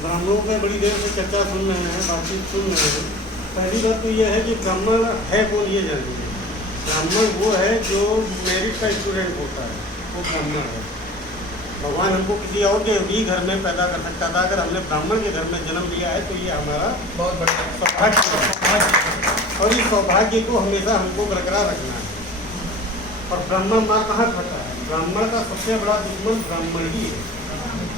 ब्राह्मणों पे बड़ी देर से चर्चा सुन रहे हैं, बातचीत सुन रहे हैं। पहली बात तो यह है कि ब्राह्मण है कौन ये जान लीजिए। ब्राह्मण वो है जो मेरिट का स्टूडेंट होता है, वो ब्राह्मण है। भगवान हमको किसी और के भी घर में पैदा कर सकता था, अगर हमने ब्राह्मण के घर में जन्म लिया है तो ये हमारा बहुत बड़ा सौभाग्य है और इस सौभाग्य को हमेशा हमको बरकरार रखना है। और ब्राह्मण माँ कहाँ खाता है? ब्राह्मण का सबसे बड़ा दुश्मन ब्राह्मण ही है।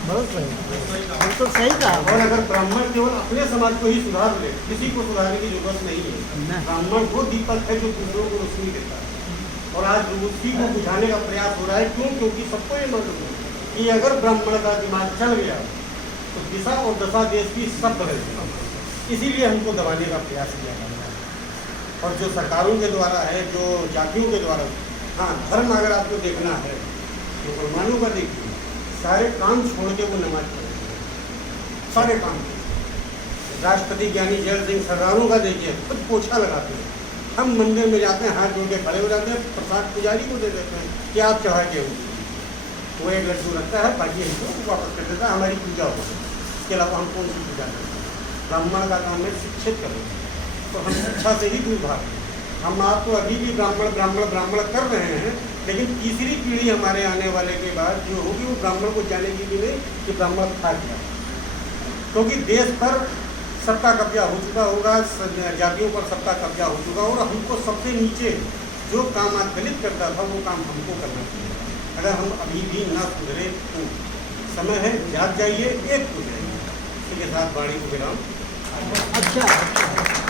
बहुत सही, बिल्कुल सही कहा। और अगर ब्राह्मण केवल अपने समाज को ही सुधार ले, किसी को सुधारने की जरूरत नहीं है। ब्राह्मण वो दीपक है जो दूसरों को रोशनी देता है और आज उसी को बुझाने का प्रयास हो रहा है। क्यों? क्योंकि सबको ये मालूम है कि अगर ब्राह्मण का दिमाग चल गया तो दिशा और दशा देश की सब बदल जाएगी। इसीलिए हमको दबाने का प्रयास किया जा रहा है। और जो सरकारों के द्वारा है, जो जातियों के द्वारा, हाँ धर्म अगर आपको देखना है तो मुसलमानों का देखिए, सारे काम छोड़ के वो नमाज पढ़ते हैं, सारे काम। राष्ट्रपति ज्ञानी जैल सिंह सरदारों का देखिए, खुद पोछा लगाते हैं। हम मंदिर में जाते हैं, हाथ जोड़ के खड़े हो जाते हैं, प्रसाद पुजारी को दे देते हैं कि आप चढ़ा के वो एक लड्डू रखता है, बाकी हमको वापस कर देता है, हमारी पूजा हो गई। इसके अलावा हम कौन सी पूजा करते हैं? ब्राह्मण का काम है शिक्षित करें, तो हम शिक्षा से ही दूर भागते हैं। हम आप तो अभी भी ब्राह्मण ब्राह्मण ब्राह्मण कर रहे हैं, लेकिन तीसरी पीढ़ी हमारे आने वाले के बाद जो होगी वो ब्राह्मण को जानेगी भी नहीं कि ब्राह्मण था क्या। क्योंकि देश पर सबका कब्जा हो चुका होगा, जातियों पर सबका कब्जा हो चुका होगा। हमको सबसे नीचे जो काम आज दलित करता था वो काम हमको करना चाहिए। अगर हम अभी भी ना सुधरे तो समय है, जाग जाइए, एक हो जाइए। इसके साथ वाणी को विराम। अच्छा।